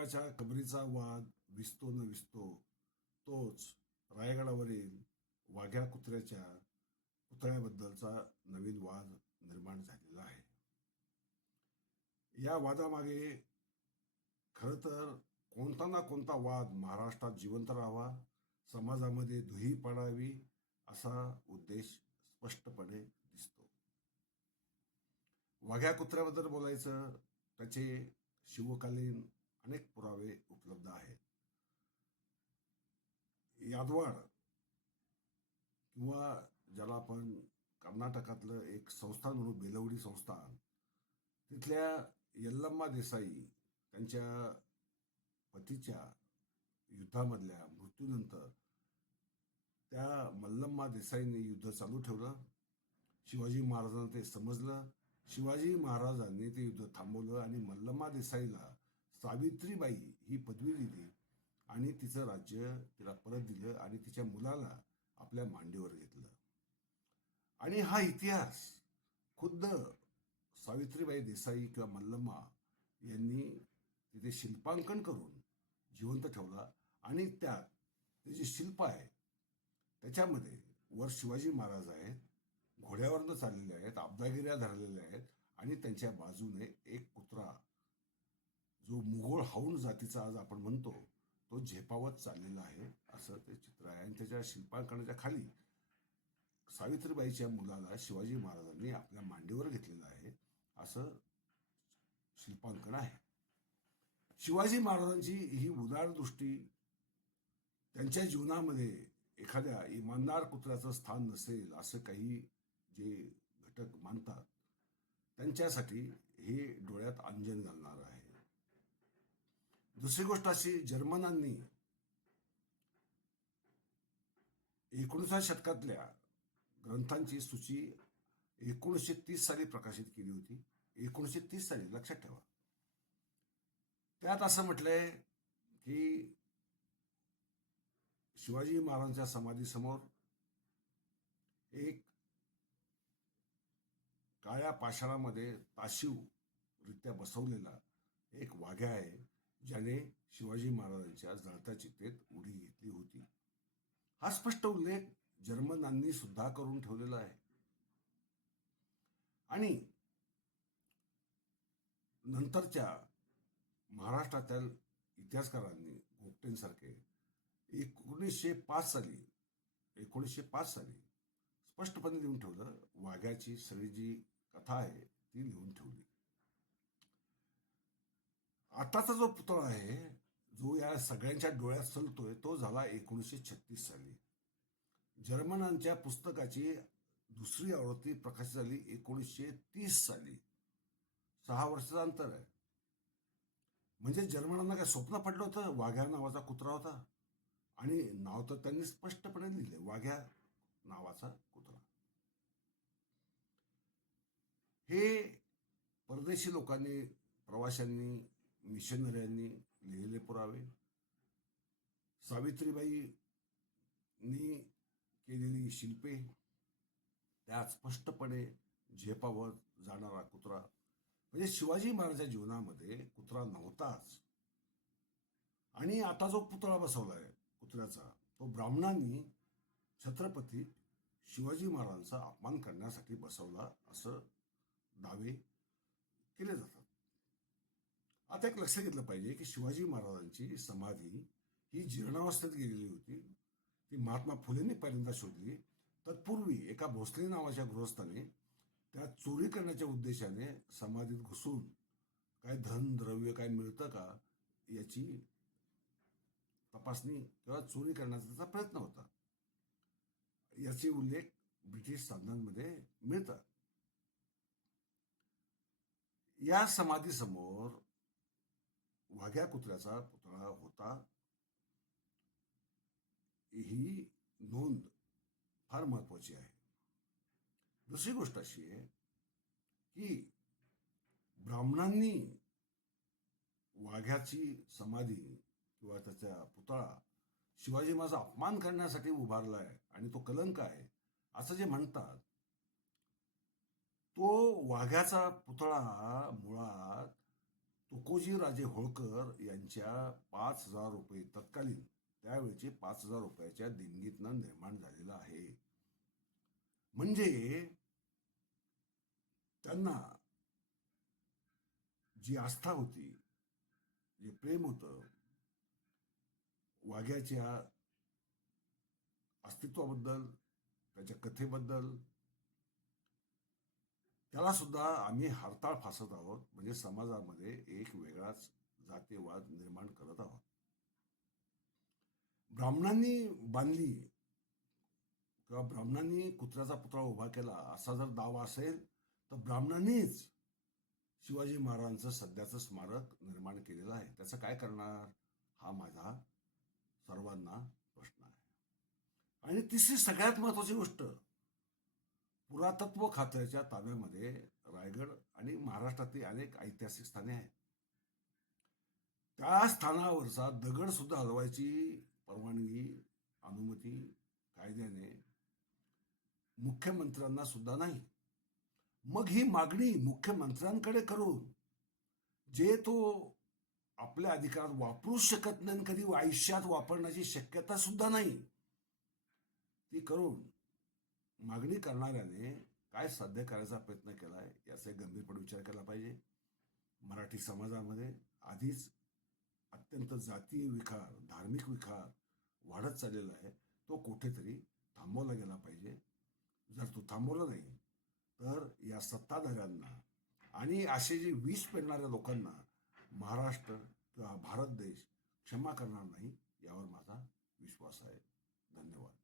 साहेबाच्या कबरीचा वाद विसतो न विसतो तोच रायगडावरील वाघ्या कुत्र्याच्या पुतळ्याबद्दलचा नवीन वाद निर्माण झालेला आहे. या वादामागे खरं तर कोणता ना कोणता वाद महाराष्ट्रात जिवंत राहावा समाजामध्ये दुही पडावी असा उद्देश स्पष्टपणे दिसतो. वाघ्या कुत्र्याबद्दल बोलायचं त्याचे शिवकालीन अनेक पुरावे उपलब्ध आहेत. यादवाड किंवा ज्याला आपण कर्नाटकातलं एक संस्थान म्हणून बेलवडी संस्थान तिथल्या यल्लम्मा देसाई त्यांच्या पतीच्या युद्धामधल्या मृत्यूनंतर त्या मल्लम्मा देसाईने युद्ध चालू ठेवलं. शिवाजी महाराजांना ते समजलं. शिवाजी महाराजांनी ते युद्ध थांबवलं आणि मल्लम्मा देसाईला सावित्रीबाई ही पदवी दिली आणि तिचं राज्य तिला परत दिलं आणि तिच्या मुलाला आपल्या मांडीवर घेतलं. आणि हा इतिहास खुद्द सावित्रीबाई देसाई किंवा मल्लम्मा यांनी तिथे शिल्पांकन करून जिवंत ठेवला आणि त्यात ते जे शिल्प आहे त्याच्यामध्ये वर शिवाजी महाराज आहेत घोड्यावरनं चाललेले आहेत अब्दागिऱ्या धरलेल्या आहेत आणि त्यांच्या बाजूने एक कुत्रा जो मुघोळ हाऊन जातीचा आज आपण म्हणतो तो झेपावत चाललेला आहे असं ते चित्र आहे. आणि त्याच्या शिल्पांकनाच्या खाली सावित्रीबाईच्या मुलाला शिवाजी महाराजांनी आपल्या मांडीवर घेतलेलं आहे असं शिल्पांकन आहे. शिवाजी महाराजांची ही उदार दृष्टी त्यांच्या जीवनामध्ये एखाद्या इमानदार कुत्र्याचं स्थान नसेल असं काही जे घटक मानतात त्यांच्यासाठी हे डोळ्यात अंजन घालणार दुसरी गोष्ट अशी जर्मनांनी एकोणीसाव्या शतकातल्या ग्रंथांची सूची एकोणीसशे तीस साली प्रकाशित केली होती. एकोणीसशे तीस साली लक्षात ठेवा. त्यात असं म्हटलंय की शिवाजी महाराजांच्या समाधीसमोर एक काळ्या पाषाणामध्ये ताशीवरित्या बसवलेला एक वाघ्या आहे. ज्याने शिवाजी महाराजांच्या जळत्या चितेत उडी घेतली होती. हा स्पष्ट उल्लेख जर्मनांनी सुद्धा करून ठेवलेला आहे. आणि नंतरच्या महाराष्ट्रातील इतिहासकारांनी गोपटेंसारखे एकोणीसशे पाच साली एकोणीसशे पाच साली स्पष्टपणे लिहून ठेवलं वाघ्याची सगळी जी कथा आहे ती लिहून ठेवली. आताचा जो पुतळा आहे जो या सगळ्यांच्या डोळ्यात चलतोय तो झाला एकोणीसशे छत्तीस साली. जर्मनांच्या पुस्तकाची दुसरी आवृत्ती प्रकाशित झाली एकोणीसशे तीस साली. सहा वर्षाचं अंतर आहे. म्हणजे जर्मनांना काय स्वप्न पडलं होतं? वाघ्या नावाचा कुत्रा होता. आणि नाव तर त्यांनी स्पष्टपणे लिहिले वाघ्या नावाचा कुत्रा. हे परदेशी लोकांनी प्रवाशांनी मिशनऱ्यांनी लिहिलेले पुरावे। सावित्रीबाईंनी केलेली शिल्पे त्यात स्पष्टपणे झेपावर जाणारा कुत्रा म्हणजे शिवाजी महाराजांच्या जीवनामध्ये कुत्रा नव्हताच. आणि आता जो पुतळा बसवलाय कुत्र्याचा तो ब्राह्मणांनी छत्रपती शिवाजी महाराजांचा अपमान करण्यासाठी बसवला असं दावे केले जातात. आता एक लक्ष घेतलं पाहिजे की शिवाजी महाराजांची समाधी ही जीर्णावस्थेत गेलेली होती. ती महात्मा फुलेंनी पहिल्यांदा शोधली. तत्पूर्वी एका भोसले नावाच्या गृहस्थाने त्या चोरी करण्याच्या उद्देशाने समाधीत घुसून काय धन द्रव्य काय मिळतं का याची तपासणी किंवा चोरी करण्याचा त्याचा प्रयत्न होता. याचे उल्लेख ब्रिटिश साधनांमध्ये मिळतात. या समाधीसमोर वाघ्या कुत्र्याचा पुतळा होता. ही नोंद फार महत्वाची आहे. दुसरी गोष्ट अशी आहे की ब्राह्मणांनी वाघ्याची समाधी किंवा त्याचा पुतळा शिवाजी माझा अपमान करण्यासाठी उभारला आहे आणि तो कलंक आहे असं जे म्हणतात तो वाघ्याचा पुतळा मुळात तुकोजी राजे होळकर यांच्या पाच हजार रुपये तत्कालीन त्यावेळेचे पाच हजार रुपयाच्या देणगीतनं निर्माण झालेला आहे. म्हणजे त्यांना जी आस्था होती जे प्रेम होतं वाघ्याच्या अस्तित्वाबद्दल त्याच्या कथेबद्दल त्याला सुद्धा आम्ही हरताळ फासत आहोत. म्हणजे समाजामध्ये एक वेगळाच जातीवाद निर्माण करत आहोत. ब्राह्मणांनी बांधली किंवा ब्राह्मणांनी कुत्र्याचा पुतळा उभा केला असा जर दावा असेल तर ब्राह्मणांनीच शिवाजी महाराजांचं सध्याचं स्मारक निर्माण केलेलं आहे. त्याचं काय करणार? हा माझा सर्वांना प्रश्न आहे. आणि तिसरी सगळ्यात महत्वाची गोष्ट पुरातत्व खात्याच्या ताब्यामध्ये रायगड आणि महाराष्ट्रातील अनेक ऐतिहासिक स्थाने आहेत. त्या स्थानावरचा दगड सुद्धा हलवायची परवानगी अनुमती कायद्याने मुख्यमंत्र्यांना सुद्धा नाही. मग ही मागणी मुख्यमंत्र्यांकडे करून जे तो आपल्या अधिकारात वापरूच शकत नाही कधी आयुष्यात वापरण्याची शक्यता सुद्धा नाही ती करून मागणी करणाऱ्याने काय साध्य करायचा प्रयत्न केलाय याचा गंभीरपणे विचार केला पाहिजे. मराठी समाजामध्ये आधीच अत्यंत जातीय विकार धार्मिक विकार वाढत चाललेला आहे. तो कुठेतरी थांबवला गेला पाहिजे. जर तो थांबवला नाही तर या सत्ताधाऱ्यांना आणि असे जे विष पेरणाऱ्या लोकांना महाराष्ट्र किंवा भारत देश क्षमा करणार नाही यावर माझा विश्वास आहे. धन्यवाद.